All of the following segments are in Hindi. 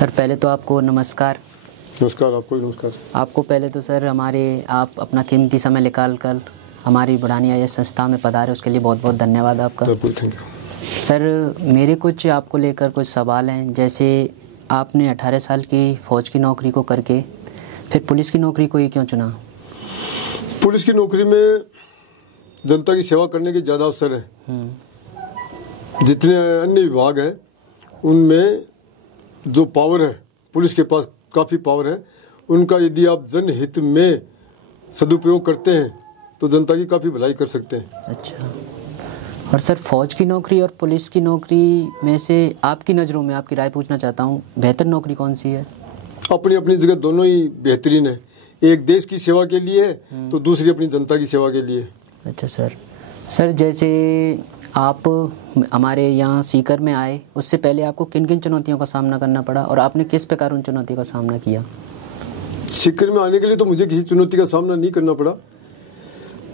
सर पहले तो आपको नमस्कार। नमस्कार। आपको नमस्कार। आपको पहले तो सर आप अपना कीमती समय निकाल कर हमारी बुढ़ानी आईएएस संस्था में पधारे, उसके लिए बहुत बहुत धन्यवाद आपका। थैंक यू सर मेरे कुछ आपको लेकर कुछ सवाल हैं। जैसे आपने 18 साल की फ़ौज की नौकरी को करके फिर पुलिस की नौकरी को ही क्यों चुना? पुलिस की नौकरी में जनता की सेवा करने के ज़्यादा अवसर है। जितने अन्य विभाग हैं उनमें जो पावर है, पुलिस के पास काफ़ी पावर है, उनका यदि आप जनहित में सदुपयोग करते हैं तो जनता की काफ़ी भलाई कर सकते हैं। अच्छा। और सर फ़ौज की नौकरी और पुलिस की नौकरी में से आपकी नज़रों में आपकी राय पूछना चाहता हूँ, बेहतर नौकरी कौन सी है? अपनी अपनी जगह दोनों ही बेहतरीन है। एक देश की सेवा के लिए है तो दूसरी अपनी जनता की सेवा के लिए। अच्छा सर जैसे आप हमारे यहाँ सीकर में आए, उससे पहले आपको किन किन चुनौतियों का सामना करना पड़ा और आपने किस प्रकार उन चुनौतियों का सामना किया? सीकर में आने के लिए तो मुझे किसी चुनौती का सामना नहीं करना पड़ा।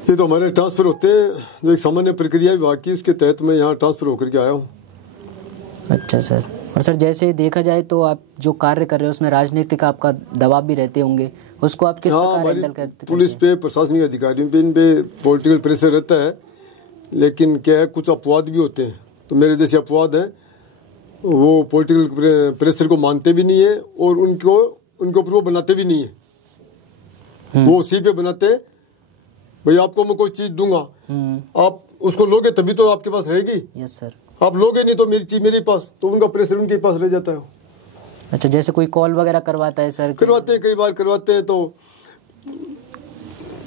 ये तो हमारे ट्रांसफ़र होते हैं, जो एक सामान्य प्रक्रिया विभाग की, उसके तहत मैं यहाँ ट्रांसफ़र होकर के आया हूँ। अच्छा सर। और सर जैसे देखा जाए तो आप जो कार्य कर रहे हो उसमें राजनीतिक आपका दबाव भी रहते होंगे, उसको आप किस प्रकार हैंडल करते हैं? पुलिस पे, प्रशासनिक अधिकारियों पे, इन पे पॉलिटिकल प्रेशर रहता है, लेकिन क्या है कुछ अपवाद भी होते हैं। तो मेरे जैसे अपवाद हैं वो पॉलिटिकल प्रेशर को मानते भी नहीं है और उनके ऊपर वो बनाते भी नहीं है। वो उसी पे बनाते हैं, भाई आपको मैं कोई चीज दूंगा, आप उसको लोगे तभी तो आपके पास रहेगी। Yes sir. आप लोगे नहीं तो मेरी चीज मेरे पास, तो उनका प्रेशर उनके पास रह जाता है। अच्छा, जैसे कोई कॉल वगैरह करवाता है सर? करवाते हैं, कई बार करवाते हैं, तो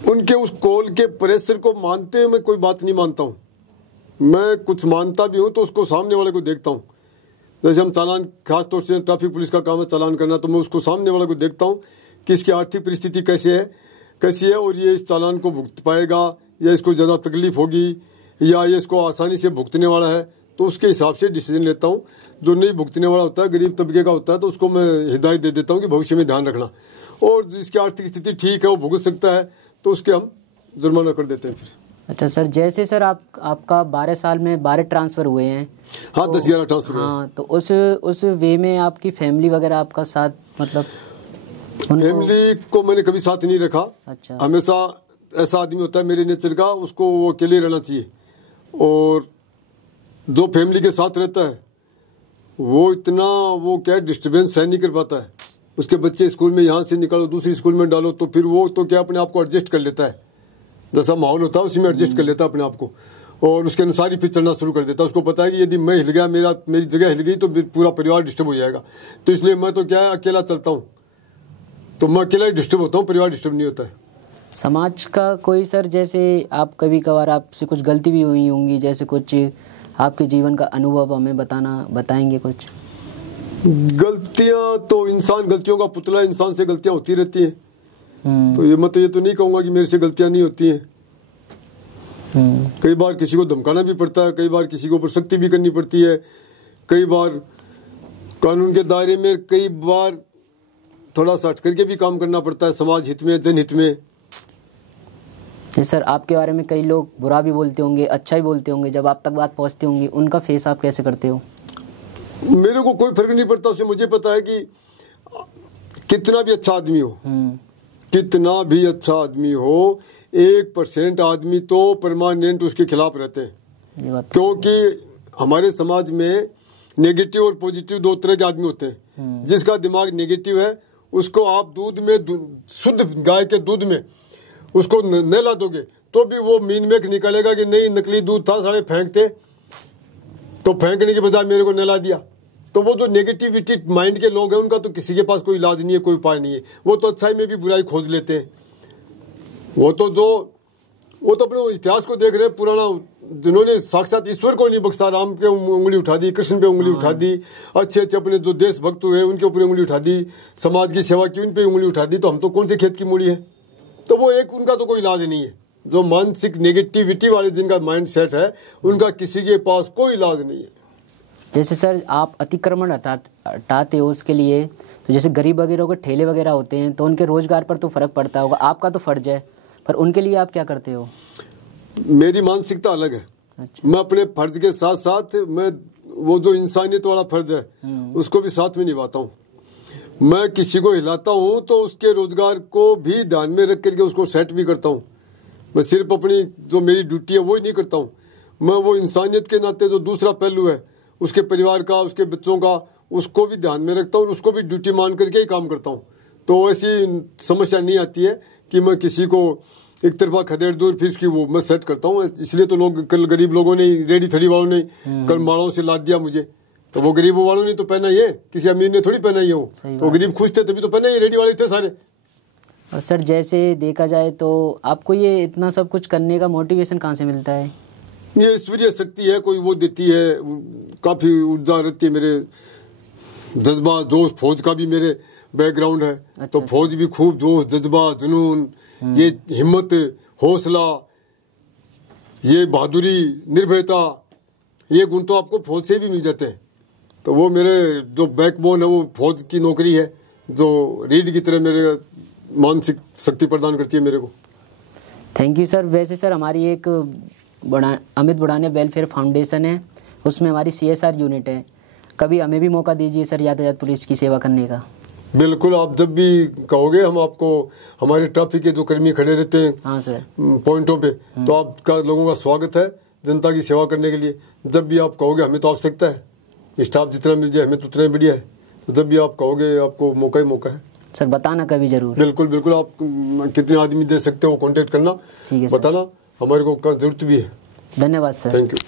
उनके उस कॉल के प्रेशर को मानते हुए मैं कोई बात नहीं मानता हूँ। मैं कुछ मानता भी हूँ तो उसको सामने वाले को देखता हूँ। जैसे हम चालान, खासतौर से ट्रैफिक पुलिस का काम है चालान करना, तो मैं उसको सामने वाले को देखता हूँ कि इसकी आर्थिक परिस्थिति कैसी है और ये इस चालान को भुगत पाएगा या इसको ज़्यादा तकलीफ होगी या ये इसको आसानी से भुगतने वाला है, तो उसके हिसाब से डिसीजन लेता हूँ। जो नहीं भुगतने वाला होता है, गरीब तबके का होता है, तो उसको मैं हिदायत दे देता हूँ कि भविष्य में ध्यान रखना, और जिसकी आर्थिक स्थिति ठीक है वो भुगत सकता है तो उसके हम जुर्माना कर देते हैं फिर। अच्छा सर, जैसे सर आपका 12 साल में 12 ट्रांसफ़र हुए हैं। हाँ, 10-11 ट्रांसफ़र हुए। हाँ, तो उस वे में आपकी फैमिली वगैरह आपका साथ, मतलब फैमिली को मैंने कभी साथ नहीं रखा। अच्छा। हमेशा ऐसा आदमी होता है मेरे नेचर का, उसको वो अकेले रहना चाहिए, और जो फैमिली के साथ रहता है वो इतना वो क्या डिस्टर्बेंस सहन नहीं कर पाता है। उसके बच्चे स्कूल में यहाँ से निकालो दूसरी स्कूल में डालो, तो फिर वो तो क्या अपने आप को एडजस्ट कर लेता है, जैसा माहौल होता है उसी में एडजस्ट कर लेता है अपने आप को, और उसके अनुसार ही फिर चलना शुरू कर देता है। उसको पता है कि यदि मैं हिल गया, मेरी जगह हिल गई तो पूरा परिवार डिस्टर्ब हो जाएगा। तो इसलिए मैं तो क्या है अकेला चलता हूँ, तो मैं अकेला ही डिस्टर्ब होता हूँ, परिवार डिस्टर्ब नहीं होता है। समाज का कोई सर, जैसे आप कभी कभार आपसे कुछ गलती भी हुई होंगी, जैसे कुछ आपके जीवन का अनुभव हमें बताएंगे कुछ? गलतियां तो इंसान गलतियों का पुतला, इंसान से गलतियां होती रहती हैं। तो मैं तो ये तो नहीं कहूँगा कि मेरे से गलतियां नहीं होती हैं। कई बार किसी को धमकाना भी पड़ता है, कई बार किसी को ऊपर सख्ती भी करनी पड़ती है, कई बार कानून के दायरे में, कई बार थोड़ा सा हट करके भी काम करना पड़ता है, समाज हित में, जनहित में। सर आपके बारे में कई लोग बुरा भी बोलते होंगे, अच्छा भी बोलते होंगे, जब आप तक बात पहुंचती होंगी उनका फेस आप कैसे करते हो? मेरे को कोई फर्क नहीं पड़ता उससे। मुझे पता है कि कितना भी अच्छा आदमी हो, कितना भी अच्छा आदमी हो, 1% आदमी तो परमानेंट उसके खिलाफ रहते हैं। क्योंकि हमारे समाज में नेगेटिव और पॉजिटिव दो तरह के आदमी होते हैं। जिसका दिमाग नेगेटिव है उसको आप दूध में, शुद्ध गाय के दूध में उसको नहला दोगे तो भी वो मीन में निकलेगा कि नहीं नकली दूध था, सारे फेंकते, तो फेंकने के बजाय मेरे को नहला दिया। तो वो जो नेगेटिविटी माइंड के लोग हैं उनका तो किसी के पास कोई इलाज नहीं है, कोई उपाय नहीं है। वो तो अच्छाई में भी बुराई खोज लेते हैं। वो तो अपने इतिहास को देख रहे हैं पुराना, जिन्होंने साक्षात ईश्वर को नहीं बख्शा, राम पे उंगली उठा दी, कृष्ण पे उंगली उठा दी, अच्छे अपने जो देशभक्त हुए उनके ऊपर उंगली उठा दी, समाज की सेवा की उन पे उंगली उठा दी, तो हम तो कौन से खेत की मूली है? तो वो एक उनका तो कोई इलाज नहीं है। जो मानसिक नेगेटिविटी वाले जिनका माइंड सेट है उनका किसी के पास कोई इलाज नहीं है। जैसे सर आप अतिक्रमण हटाते हो, उसके लिए तो जैसे गरीब वगैरह के ठेले वगैरह होते हैं तो उनके रोजगार पर तो फर्क पड़ता होगा, आपका तो फर्ज है, पर उनके लिए आप क्या करते हो? मेरी मानसिकता अलग है। अच्छा। मैं अपने फर्ज के साथ साथ मैं वो जो इंसानियत वाला फर्ज है उसको भी साथ में निभाता हूँ। मैं किसी को हिलाता हूँ तो उसके रोजगार को भी ध्यान में रख करके उसको सेट भी करता हूँ। मैं सिर्फ अपनी जो मेरी ड्यूटी है वो ही नहीं करता हूँ, मैं वो इंसानियत के नाते जो दूसरा पहलू है उसके परिवार का, उसके बच्चों का, उसको भी ध्यान में रखता हूँ और उसको भी ड्यूटी मान करके ही काम करता हूँ। तो ऐसी समस्या नहीं आती है कि मैं किसी को एक तरफा खदेड़ दूर फिर उसकी वो मैं सेट करता हूँ। इसलिए तो लोग कल गरीब लोगों ने, रेडी थड़ी वालों ने कल माड़ों से लाद दिया मुझे, तो वो गरीबों वालों ने तो पहना ही है, किसी अमीर ने थोड़ी पहना ही है। वो तो गरीब खुश थे तभी तो पहना ही, रेडी वाले थे सारे। और सर जैसे देखा जाए तो आपको ये इतना सब कुछ करने का मोटिवेशन कहाँ से मिलता है? ये ईश्वरीय शक्ति है, कोई वो देती है, काफी ऊर्जा रहती है, मेरे जज्बा जोश, फौज का भी मेरे बैकग्राउंड है। अच्छा, तो फौज भी खूब जोश, जज्बा, जुनून, ये हिम्मत, हौसला, ये बहादुरी, निर्भयता, ये गुण तो आपको फौज से भी मिल जाते हैं। तो वो मेरे जो बैकबोन है वो फौज की नौकरी है, जो रीढ़ की तरह मेरे मानसिक शक्ति प्रदान करती है मेरे को। Thank you sir. वैसे सर हमारी एक अमित बुढ़ाने वेलफेयर फाउंडेशन है, उसमें हमारी CSR यूनिट है, कभी हमें भी मौका दीजिए सर यातायात पुलिस की सेवा करने का। बिल्कुल, आप जब भी कहोगे हम आपको, हमारे ट्रैफिक के जो कर्मी खड़े रहते हैं हाँ सर पॉइंटों पे, तो आपका लोगों का स्वागत है जनता की सेवा करने के लिए। जब भी आप कहोगे, हमें तो आवश्यकता है, स्टाफ जितना मिल जाए हमें तो उतना ही बढ़िया है। तो जब भी आप कहोगे आपको मौका ही मौका है सर, बताना कभी जरूर। बिल्कुल बिल्कुल, आप कितने आदमी दे सकते हो कांटेक्ट करना, बताना, हमारे को जरूरत भी है। धन्यवाद सर। Thank you.